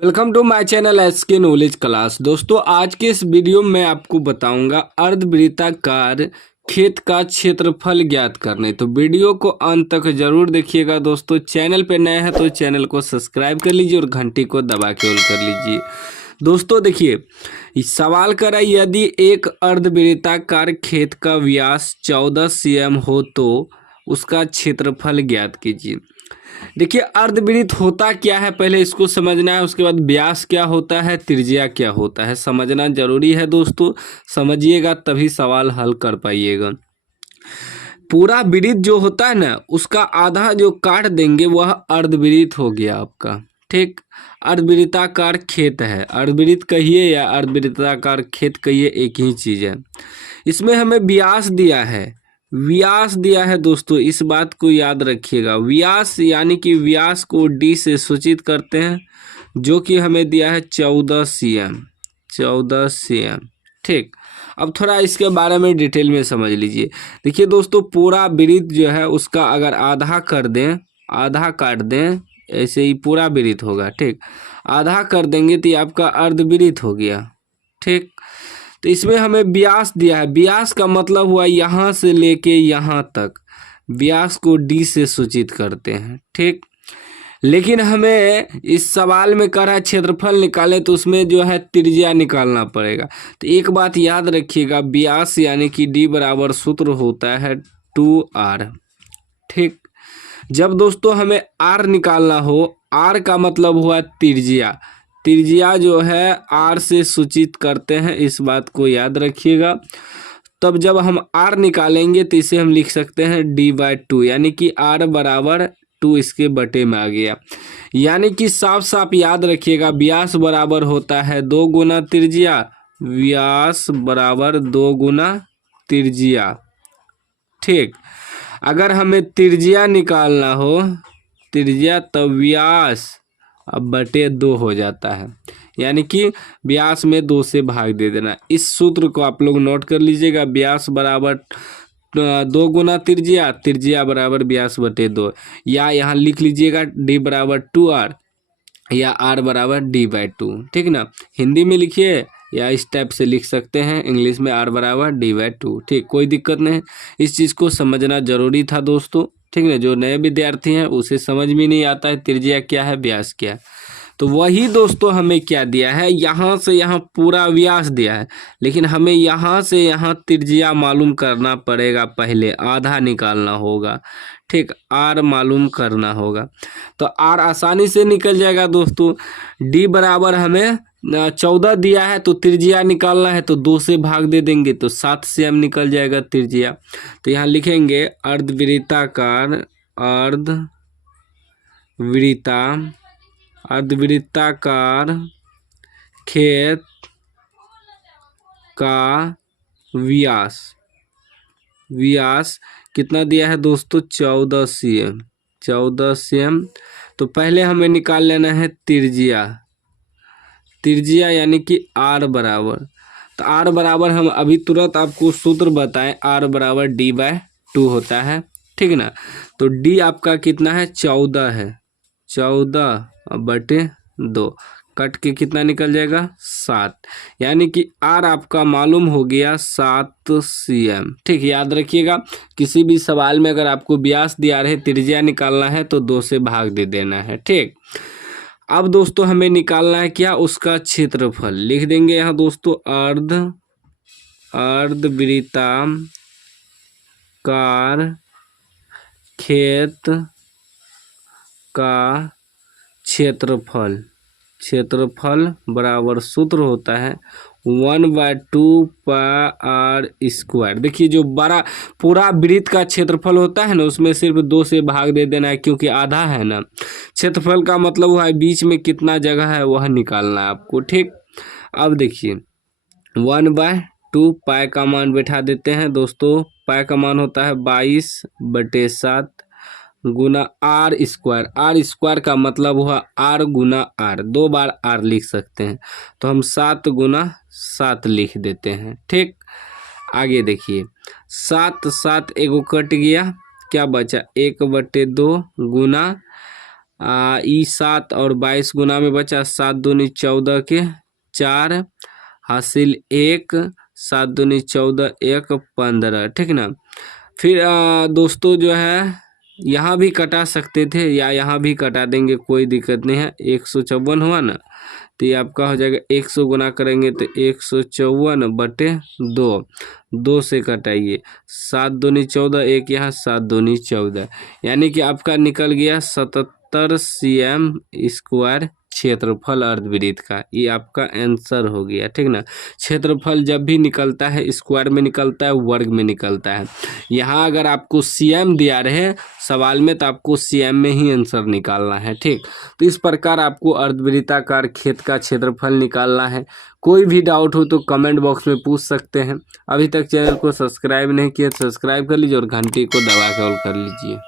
Welcome to my channel SK knowledge class. दोस्तों, आज के इस वीडियो में आपको बताऊंगा अर्धवृत्ताकार खेत का क्षेत्रफल ज्ञात करने। तो वीडियो को अंत तक जरूर देखिएगा। दोस्तों, चैनल पे नए हैं तो चैनल को सब्सक्राइब कर लीजिए और घंटी को दबा के ऑल कर लीजिए। दोस्तों देखिए, इस सवाल करा यदि एक अर्धवृत्ताकार खेत का व्यास 14 cm हो तो उसका क्षेत्रफल ज्ञात कीजिए। देखिए, अर्धवृत्त होता क्या है पहले इसको समझना है, उसके बाद व्यास क्या होता है, त्रिज्या क्या होता है, समझना जरूरी है। दोस्तों समझिएगा तभी सवाल हल कर पाइएगा। पूरा वृत्त जो होता है ना, उसका आधा जो काट देंगे वह अर्धवृत्त हो गया आपका। ठीक, अर्धवृत्ताकार खेत है, अर्धवृत्त कहिए या अर्धवृत्ताकार खेत कहिए, एक ही चीज है। इसमें हमें व्यास दिया है, व्यास दिया है। दोस्तों इस बात को याद रखिएगा, व्यास यानी कि व्यास को डी से सूचित करते हैं, जो कि हमें दिया है 14 cm, 14 cm। ठीक, अब थोड़ा इसके बारे में डिटेल में समझ लीजिए। देखिए दोस्तों, पूरा वृत्त जो है उसका अगर आधा कर दें, आधा काट दें, ऐसे ही पूरा वृत्त होगा। ठीक, आधा कर देंगे तो ये आपका अर्धवृत्त हो गया। ठीक, तो इसमें हमें व्यास दिया है, व्यास का मतलब हुआ यहाँ से लेके यहाँ तक, व्यास को डी से सूचित करते हैं। ठीक, लेकिन हमें इस सवाल में कह रहा है क्षेत्रफल निकालें, तो उसमें जो है त्रिज्या निकालना पड़ेगा। तो एक बात याद रखिएगा, व्यास यानी कि डी बराबर सूत्र होता है 2r। ठीक, जब दोस्तों हमें r निकालना हो, r का मतलब हुआ त्रिज्या, त्रिज्या जो है r से सूचित करते हैं, इस बात को याद रखिएगा। तब जब हम r निकालेंगे तो इसे हम लिख सकते हैं d/2, यानी कि r बराबर 2 इसके बटे में आ गया। यानी कि साफ साफ याद रखिएगा, व्यास बराबर होता है 2 गुना त्रिज्या, व्यास बराबर 2 गुना त्रिज्या। ठीक, अगर हमें त्रिज्या निकालना हो, त्रिज्या, तब व्यास अब बटे 2 हो जाता है, यानी कि व्यास में 2 से भाग दे देना। इस सूत्र को आप लोग नोट कर लीजिएगा, व्यास बराबर 2 गुना त्रिज्या, त्रिज्या बराबर व्यास बटे 2, या यहाँ लिख लीजिएगा d बराबर 2r या r बराबर d/2। ठीक ना, हिंदी में लिखिए या इस टाइप से लिख सकते हैं, इंग्लिश में r बराबर d/2। ठीक, कोई दिक्कत नहीं, इस चीज़ को समझना जरूरी था दोस्तों। ठीक है, जो नए विद्यार्थी हैं उसे समझ में नहीं आता है त्रिज्या क्या है, व्यास क्या है। तो वही दोस्तों हमें क्या दिया है, यहाँ से यहाँ पूरा व्यास दिया है, लेकिन हमें यहाँ से यहाँ त्रिज्या मालूम करना पड़ेगा, पहले आधा निकालना होगा। ठीक, r मालूम करना होगा, तो r आसानी से निकल जाएगा दोस्तों। d बराबर हमें 14 दिया है, तो त्रिज्या निकालना है तो 2 से भाग दे देंगे तो 7 cm निकल जाएगा त्रिज्या। तो यहाँ लिखेंगे अर्धवृत्ताकार, अर्धवृत्ताकार खेत का व्यास, व्यास कितना दिया है दोस्तों, 14 cm, 14 cm। तो पहले हमें निकाल लेना है त्रिज्या, त्रिज्या यानी कि r बराबर, तो r बराबर हम अभी तुरंत आपको सूत्र बताएं, r बराबर d/2 होता है। ठीक ना, तो d आपका कितना है, 14 है, 14 बटे 2, कट के कितना निकल जाएगा, 7, यानी कि r आपका मालूम हो गया 7 cm। ठीक, याद रखिएगा, किसी भी सवाल में अगर आपको व्यास दिया रहे, त्रिज्या निकालना है तो 2 से भाग दे देना है। ठीक, अब दोस्तों हमें निकालना है क्या, उसका क्षेत्रफल। लिख देंगे यहाँ दोस्तों, अर्धवृत्ताकार खेत का क्षेत्रफल, क्षेत्रफल बराबर सूत्र होता है 1/2 πr²। देखिए, जो बड़ा पूरा वृत्त का क्षेत्रफल होता है ना, उसमें सिर्फ 2 से भाग दे देना है, क्योंकि आधा है ना। क्षेत्रफल का मतलब हुआ है बीच में कितना जगह है वह निकालना है आपको। ठीक, अब देखिए 1/2 पाई का मान बैठा देते हैं दोस्तों, पाई का मान होता है 22/7 गुना r²। r² का मतलब हुआ r गुना r, 2 बार r लिख सकते हैं, तो हम 7 गुना 7 लिख देते हैं। ठीक, आगे देखिए, 7 7 एगो कट गया, क्या बचा, 1/2 गुना ई 7 और 22 गुना में बचा 7 दूनी 14 के 4 हासिल 1, 7 दूनी 14 1 15, ठीक ना। फिर दोस्तों जो है यहाँ भी कटा सकते थे या यहाँ भी कटा देंगे, कोई दिक्कत नहीं है। 154 हुआ ना, तो ये आपका हो जाएगा 100 गुना करेंगे तो 154/2, 2 से कटाइए 7 दूनी 14, एक यहाँ 7 दूनी 14, यानी कि आपका निकल गया 77 cm स्क्वायर क्षेत्रफल अर्धवृत्त का। ये आपका आंसर हो गया, ठीक ना। क्षेत्रफल जब भी निकलता है स्क्वायर में निकलता है, वर्ग में निकलता है। यहाँ अगर आपको cm दिया रहे सवाल में तो आपको cm में ही आंसर निकालना है, ठीक। तो इस प्रकार आपको अर्धवृत्ताकार खेत का क्षेत्रफल निकालना है। कोई भी डाउट हो तो कमेंट बॉक्स में पूछ सकते हैं। अभी तक चैनल को सब्सक्राइब नहीं किया तो सब्सक्राइब कर लीजिए और घंटी को दबा कर ऑल कर लीजिए।